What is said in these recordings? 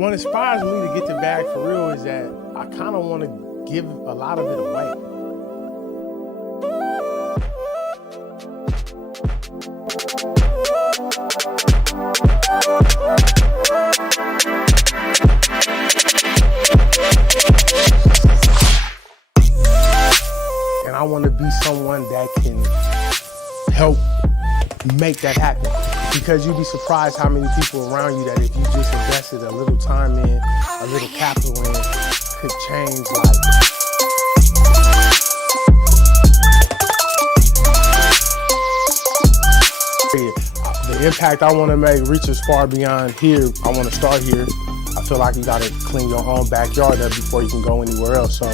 what inspires me to get the bag for real is that I kind of want to give a lot of it away. And I want to be someone that can help make that happen. Because you'd be surprised how many people around you that if you just invested a little time in, a little capital in, could change life. The impact I want to make reaches far beyond here. I want to start here. I feel like you got to clean your own backyard up before you can go anywhere else. So.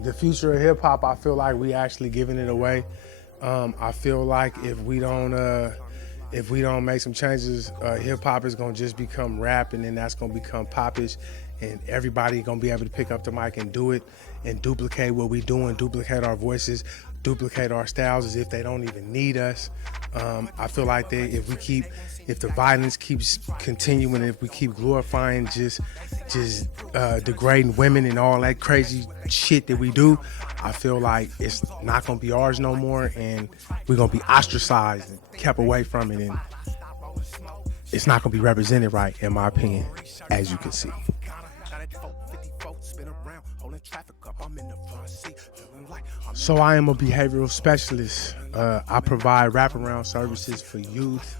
The future of hip hop, I feel like we actually giving it away. I feel like if we don't make some changes, hip hop is gonna just become rap, and then that's gonna become popish, and everybody gonna be able to pick up the mic and do it and duplicate what we doing, duplicate our voices, duplicate our styles as if they don't even need us. I feel like if the violence keeps continuing, if we keep glorifying just degrading women and all that crazy shit that we do, I feel like it's not gonna be ours no more, and we're gonna be ostracized and kept away from it, and it's not gonna be represented right, in my opinion, as you can see. So I am a behavioral specialist. I provide wraparound services for youth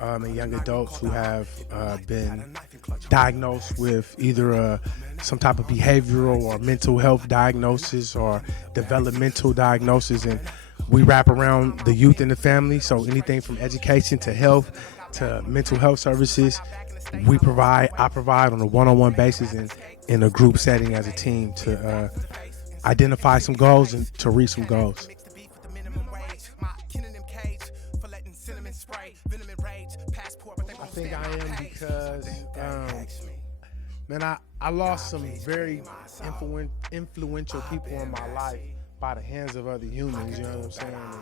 and young adults who have been diagnosed with either some type of behavioral or mental health diagnosis or developmental diagnosis, and we wrap around the youth and the family. So anything from education to health to mental health services, I provide on a one-on-one basis and in a group setting as a team to identify some goals and to reach some goals. I think I am because, man, I lost some very influential people in my life by the hands of other humans, you know what I'm saying? And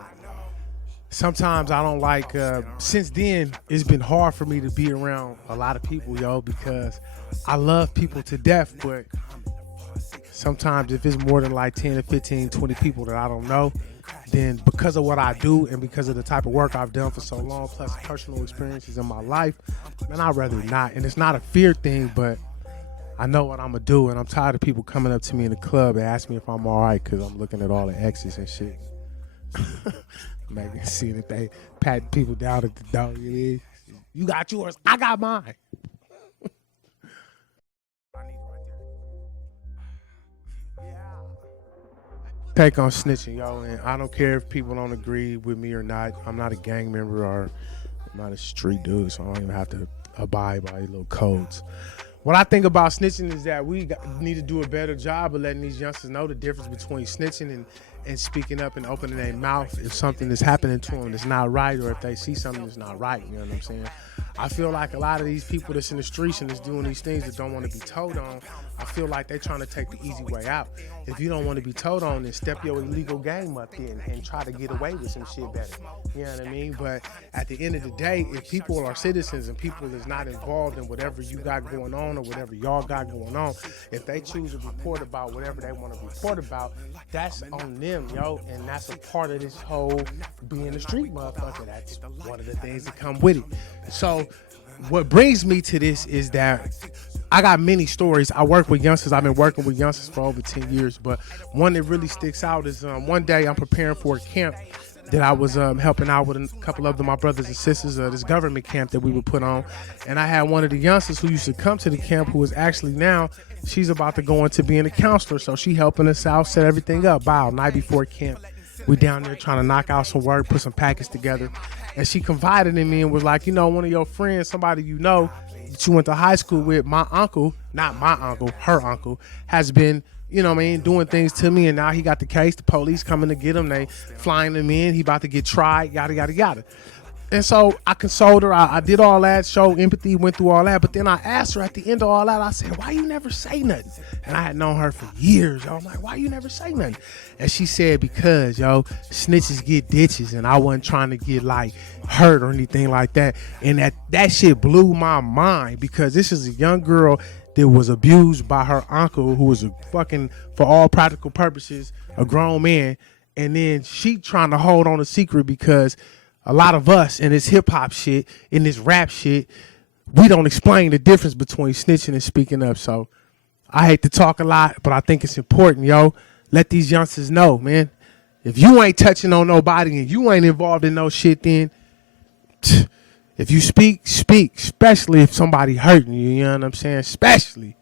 sometimes I don't like, since then, it's been hard for me to be around a lot of people, yo, because I love people to death, but sometimes if it's more than like 10 to 15, 20 people that I don't know, then because of what I do and because of the type of work I've done for so long, plus personal experiences in my life, man, I'd rather not. And it's not a fear thing, but I know what I'm gonna do, and I'm tired of people coming up to me in the club and asking me if I'm all right because I'm looking at all the exes and shit. Making see that they patting people down at the door. You got yours, I got mine. Take on snitching, yo, and I don't care if people don't agree with me or not. I'm not a gang member or I'm not a street dude, so I don't even have to abide by little codes. What I think about snitching is that we need to do a better job of letting these youngsters know the difference between snitching and speaking up and opening their mouth if something is happening to them that's not right, or if they see something that's not right, you know what I'm saying? I feel like a lot of these people that's in the streets and that's doing these things that don't want to be told on, I feel like they're trying to take the easy way out. If you don't want to be told on, then step your illegal game up there and try to get away with some shit better. You know what I mean? But at the end of the day, if people are citizens and people is not involved in whatever you got going on or whatever y'all got going on, if they choose to report about whatever they want to report about, that's on them, yo. And that's a part of this whole being a street motherfucker. That's one of the things that come with it. So what brings me to this is that I got many stories. I work with youngsters. I've been working with youngsters for over 10 years, but one that really sticks out is one day I'm preparing for a camp that I was helping out with a couple of my brothers and sisters, this government camp that we would put on. And I had one of the youngsters who used to come to the camp who is actually now, she's about to go into being a counselor. So she helping us out, set everything up. Night before camp, we down there trying to knock out some work, put some packets together. And she confided in me and was like, one of your friends, somebody you know, that you went to high school with, my uncle, not my uncle, her uncle, has been, doing things to me, and now he got the case, the police coming to get him, they flying him in, he about to get tried, yada, yada, yada. And so I consoled her. I did all that, showed empathy, went through all that. But then I asked her at the end of all that, I said, why you never say nothing? And I had known her for years. Yo. I'm like, why you never say nothing? And she said, because, yo, snitches get ditches. And I wasn't trying to get, like, hurt or anything like that. And that shit blew my mind because this is a young girl that was abused by her uncle who was a fucking, for all practical purposes, a grown man. And then she trying to hold on a secret because a lot of us in this hip hop shit, in this rap shit, we don't explain the difference between snitching and speaking up. So I hate to talk a lot, but I think it's important, yo. Let these youngsters know, man. If you ain't touching on nobody and you ain't involved in no shit, then if you speak, speak. Especially if somebody hurting you, you know what I'm saying? Especially.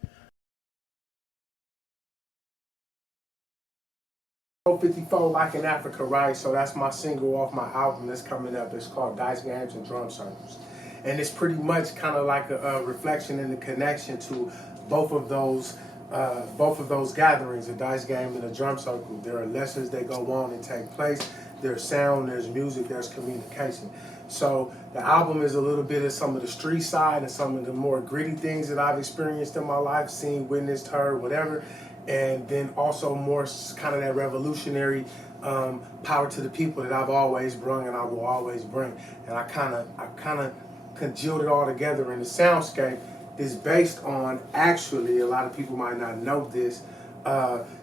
54 Like in Africa, right? So that's my single off my album that's coming up. It's called Dice Games and Drum Circles. And it's pretty much kind of like a reflection and a connection to both of those gatherings, a dice game and a drum circle. There are lessons that go on and take place. There's sound, there's music, there's communication. So the album is a little bit of some of the street side and some of the more gritty things that I've experienced in my life, seen, witnessed, heard, whatever. And then also more kind of that revolutionary power to the people that I've always brung and I will always bring. And I kind of congealed it all together in the soundscape is based on, actually, a lot of people might not know this,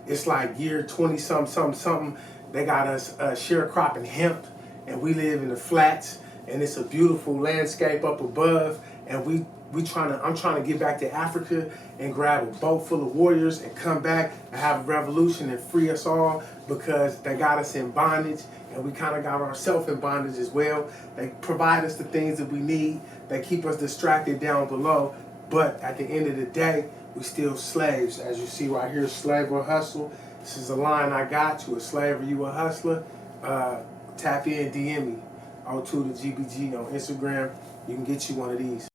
it's like year 20 something. They got us sharecropping hemp, and we live in the flats, and it's a beautiful landscape up above, and I'm trying to get back to Africa and grab a boat full of warriors and come back and have a revolution and free us all because they got us in bondage and we kind of got ourselves in bondage as well. They provide us the things that we need. They keep us distracted down below. But at the end of the day, we still slaves. As you see right here, slave or hustle. This is a line I got. You a slave or you a hustler? Tap in, DM me. O2 to GBG on Instagram. You can get you one of these.